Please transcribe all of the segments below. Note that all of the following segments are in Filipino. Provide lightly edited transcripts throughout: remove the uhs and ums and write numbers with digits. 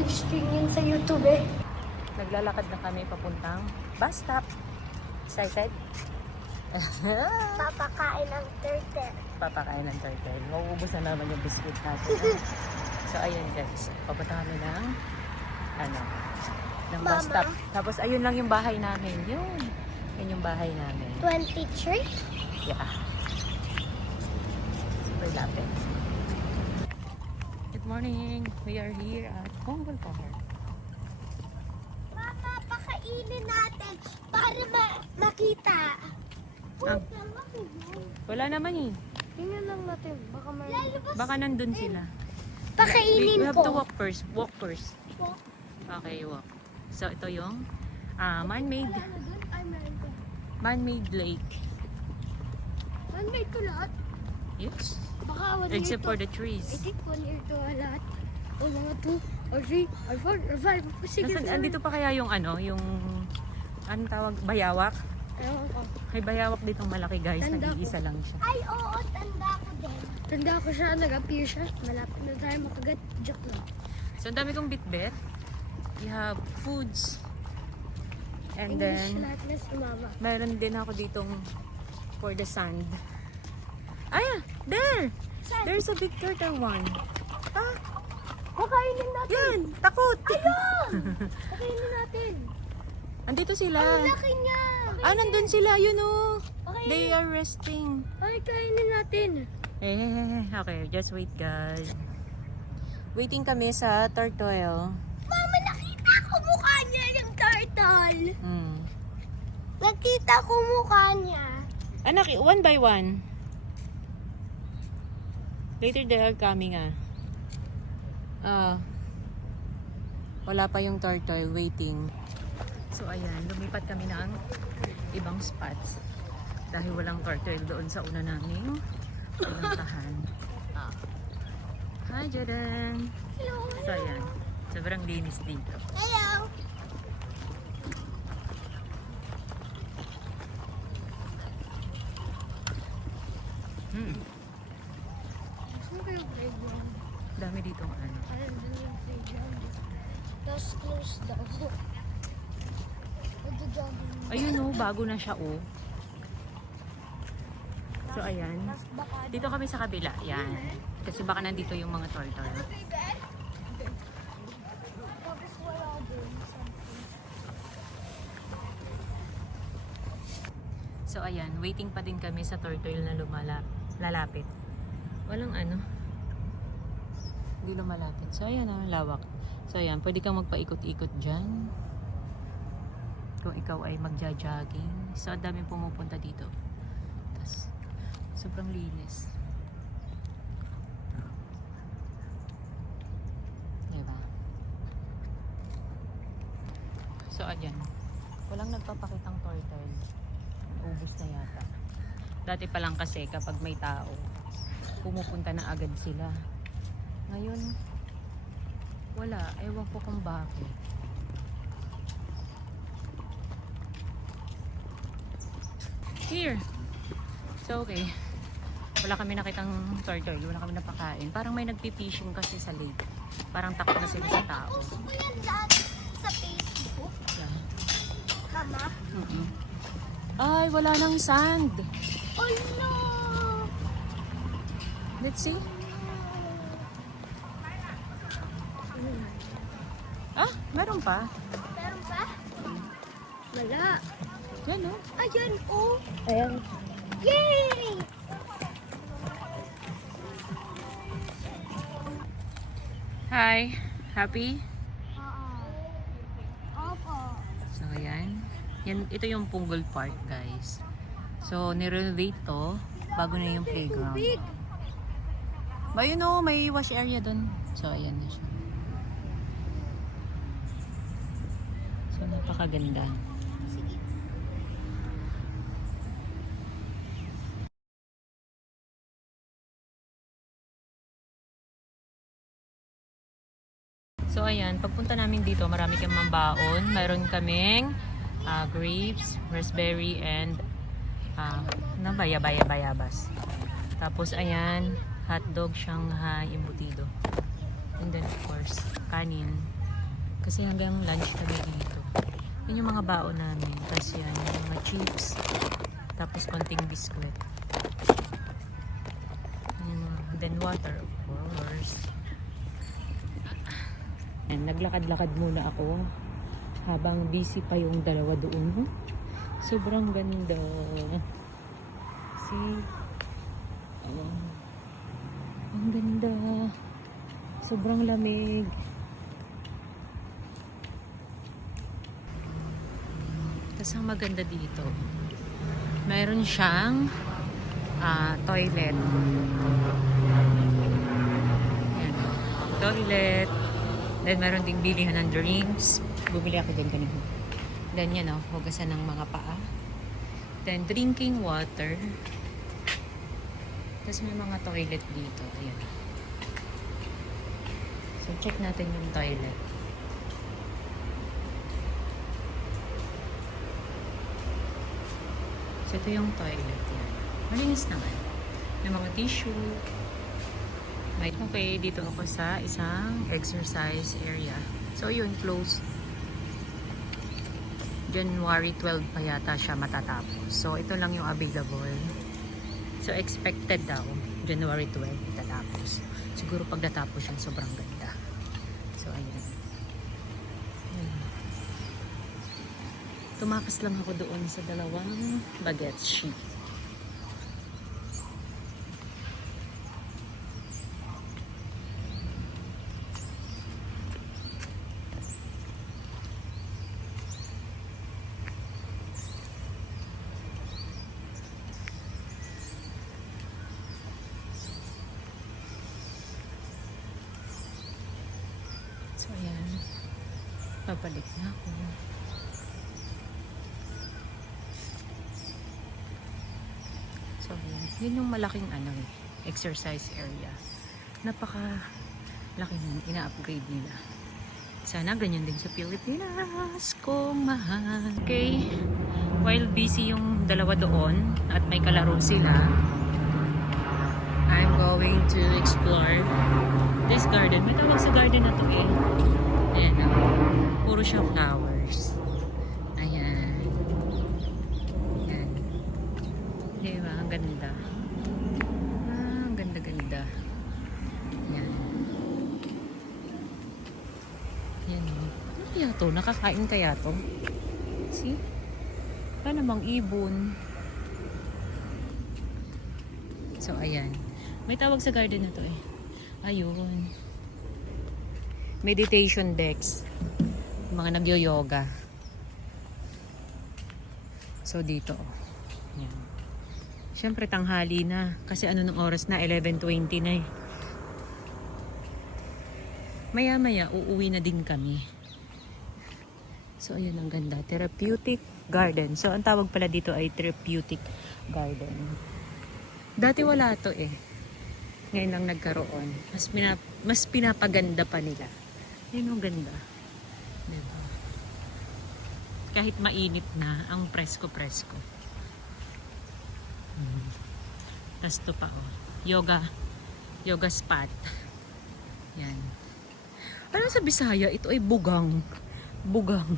live stream yun sa YouTube eh. Naglalakad na kami papuntang bus stop. Excited? Papakain ng turtle. Papakain ng turtle. Mauubos na naman yung biscuit natin. So ayun guys, papunta kami ng bus stop. Tapos ayun lang yung bahay namin. Yun yung bahay namin. 23? Yeah. Super lapit. Good morning. We are here at Ponggol Park. Mama, pakainin natin para makita. Wala naman eh. Tingnan lang natin. Baka nandun sila. Pakainin We have po. to walk first. Walk first. Okay, walk. So ito yung man-made lake. Man-made to lahat. Yes. Baka 1 year Except to. for the trees. I think 1 year to lahat. O mga 2 or 3 or 4 or 5. Sige. Andito pa kaya yung anong tawag? Bayawak? Ewan ko. May bayawak ditong malaki guys. Tanda Nag-iisa lang siya. Ay, oo. Tanda ko din. Tanda ko siya. Nag-appear siya. Malapit na tayo makagat. Joke lang. So ang dami kong bitbit. We have foods. And English then lahat na si Mama. meron din ako ditong for the sand. There! Saan? There's a big turtle one. Pakainin natin. Yan! Takot! Ayun! Pakainin natin. Andito sila. Ang laki niya. Nandun sila. Yun oh. Okay. They are resting. Ay, kainin natin. Okay. Just wait guys. Waiting kami sa turtle. Mama, nakita ko mukha niya yung turtle. Nakita ko mukha niya. Anak, one by one. Later they are coming wala pa yung turtle, waiting. So ayan, lumipat kami ng ibang spots dahil walang turtle doon sa una naming pinuntahan. Hi Jordan! Hello. So ayan, sobrang linis dito. Hello. Saan kayo playground? Dami dito Ayun, dun yung playground. Tapos close daw. Nagjo-jogging. Ayun oh, bago na siya oh. So ayan, Tapos baka dito kami sa kabila, yan. Kasi baka nandito yung mga turtle. tapos wala dun. So ayan, waiting pa din kami sa turtle na lalapit. Walang hindi lumalapit. So ayan lawak. So ayan, pwede kang magpaikot-ikot dyan. Kung ikaw ay magja-jogging. So ang daming pumupunta dito. Tapos, sobrang linis. Diba? So ayan, walang nagpapakitang turtle. Ubus na yata. Dati pa lang kasi kapag may tao, pumupunta na agad sila. Ngayon, wala. Ewan ko kung bakit. Here. So okay. Wala kami nakitang turtle. Wala kami napakain. Parang may nagpipishing kasi sa lake. Parang takot na sila sa tao. Gusto ko yan dyan sa Facebook. Yan. Mama. Ay, wala nang sand. Oh no! Let's see. Meron pa. Meron pa? Wala. Yan oh. Ayan, oh. Ayan. Yay! Hi. Happy? Opo. So, ayan. Ito yung Ponggol Park, guys. So, nirenovate to bago na yung playground. Big. Ba, you know, may wash area dun. So, ayan na siya. So, napakaganda. So, ayan. Pagpunta namin dito, marami kang mambaon. Mayroon kaming grapes, raspberry, and bayabas. Tapos, ayan, hotdog, Shanghai, embutido. And then, of course, kanin. Kasi hanggang lunch kami dito. Yun yung mga baon namin. Tapos yan, yung mga chips. Tapos konting biskwit. Then water, of course. And naglakad-lakad muna ako habang busy pa yung dalawa doon. Sobrang ganda. See? Oh, ang ganda. Sobrang lamig. Tapos ang maganda dito, mayroon siyang toilet. Ayan. Toilet. Then meron ding bilihan ng drinks. Bumili ako din kanina. Then yan hugasan ng mga paa. Then drinking water. Tapos may mga toilet dito. Ayan. So check natin yung toilet. So ito yung toilet. Yan. Malinis naman. May mga tissue. Okay, dito ako sa isang exercise area. So yun, close. January 12 pa yata siya matatapos. So ito lang yung available. So expected daw, January 12 itatapos. Siguro pag natapos yun, sobrang ganda. So ayan. Tumakas lang ako doon sa dalawang baguette sheet. So ayan, papalik na ako. So ayan, yun yung malaking exercise area. Napaka laki nun, ina-upgrade nila. Sana ganyan din sa Pilipinas kung mahal. Okay, while busy yung dalawa doon at may kalaro sila, I'm going to explore this garden. May tawag sa garden na to eh. Ayan na. Puro siya flowers. Ayan. Ayan. Diba? Ang ganda. Ang ganda-ganda. Ayan. Ayan o. Ano kaya to? Nakakain kaya to? See? Wala namang ibon. So, ayan. May tawag sa garden na to eh. Ayun. Meditation decks. Mga nagyo-yoga. So dito. Yan. Siyempre tanghali na. Kasi ano nung oras na? 11:20 na eh. Maya-maya uuwi na din kami. So ayun ang ganda. Therapeutic garden. So ang tawag pala dito ay therapeutic garden. Dati wala to eh. Ngayon lang nagkaroon. Mas pinapaganda pa nila. Yun ang ganda. Diba? Kahit mainit na, ang presko-presko. Tapos ito pa Yoga spot. Yan. Ano sa Bisaya? Ito ay bugang. Bugang.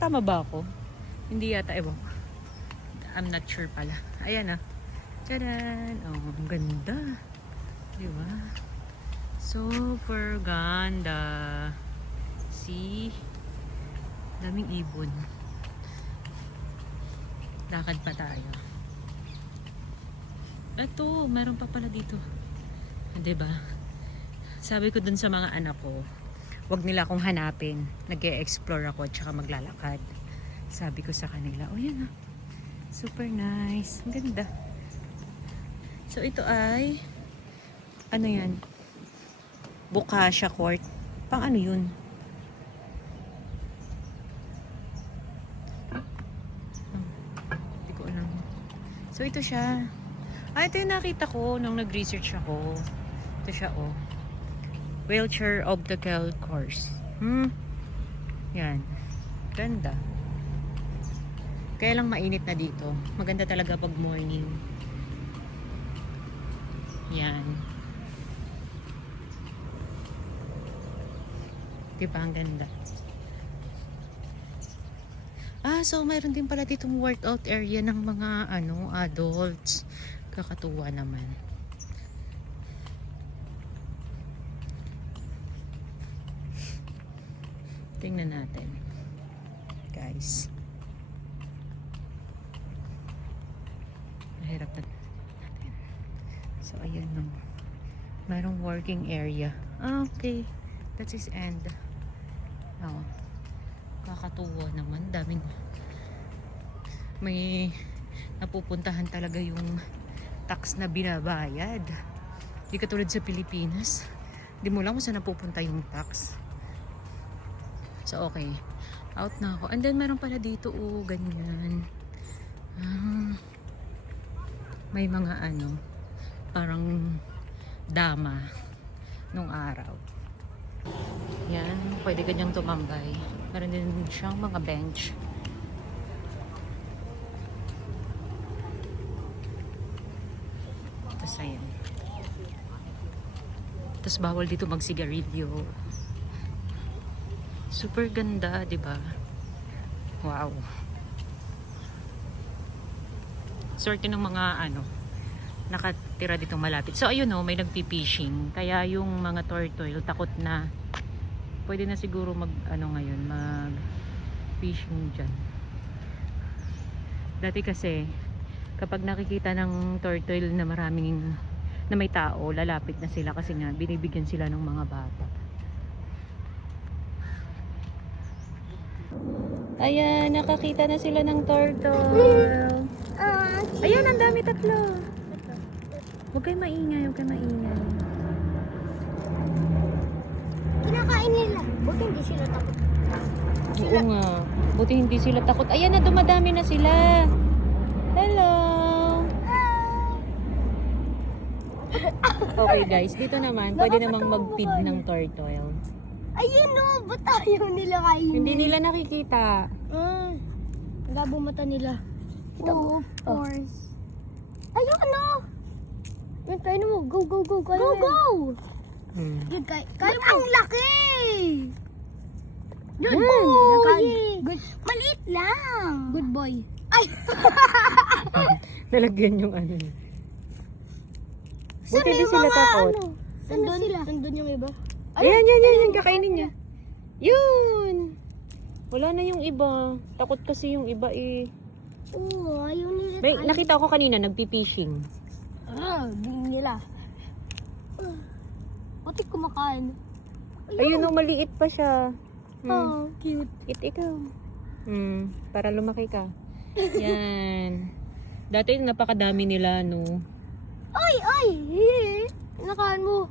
Tama ba ako? Hindi yata. I'm not sure pala. Ayan Tadan! Ang ganda. Diba? Super ganda. See? Daming ibon. Lakad pa tayo. Ito, meron pa pala dito. Diba? Sabi ko dun sa mga anak ko, wag nila akong hanapin. Nag-e-explore ako at saka maglalakad. Sabi ko sa kanila, yan super nice. Ang ganda. So ito ay ano yan? Bocaccia Court. Pang ano yun? Hindi ko alam. So ito siya. Ito yung nakita ko nung nag-research ako. Ito siya wheelchair obstacle course. Yan. Ganda. Kaya lang mainit na dito. Maganda talaga pag morning. Yan. Diba ang ganda? So mayroon din pala ditong workout area ng mga adults. Kakatuwa naman. Tingnan natin. Guys. Mahirap na natin. So ayan no. Mayroong working area. Okay. That's his end. Kakatuwa naman. Daming may napupuntahan talaga yung tax na binabayad. Di katulad sa Pilipinas. Di mo lang kung saan napupunta yung tax. So okay. Out na ako. And then meron pala dito ganyan. May mga parang dama nung araw. Yan, pwede ganyang tumambay. Meron din siyang mga bench. Tapos ayan. Tapos bawal dito magsigarilyo. Super ganda, di ba? Wow. Swerte ng mga nakatira dito malapit. So ayun may nagpi-fishing. Kaya yung mga turtle takot na pwede na siguro ngayon mag fishing dyan. Dati kasi kapag nakikita ng turtle na may tao, lalapit na sila kasi nga binibigyan sila ng mga bata. Ayan, nakakita na sila ng turtle. Ayan, ang dami, tatlo. Huwag kayo maingay, huwag kayo maingay. Kinakain nila. Buti hindi sila takot. Oo nga. Buti hindi sila takot. Ayan na, dumadami na sila. Hello. Okay guys, dito naman, pwede namang mag-feed ng turtle. Ayun ba't ayaw nila kainin? Hindi nila nakikita. Labo mata nila. Oh, of course. Ayun Wait, kain mo. Go, go, go. Go, go. Good, kain mo. Ang laki! Good boy! Good. Maliit lang. Good boy. Ay! Nalagyan yung niya. Buti di sila takot. Saan sila? Nandun yung iba. Ayan, yan. Kakainin niya. Yun! Wala na yung iba. Takot kasi yung iba Oo, ayaw nila. Nakita ko kanina, nagpi-fishing. Bingin nila. Pati kumakain. Ayun maliit pa siya. Cute. Eat ikaw. Para lumaki ka. Yan. Dati napakadami nila, Ay! Nakain mo.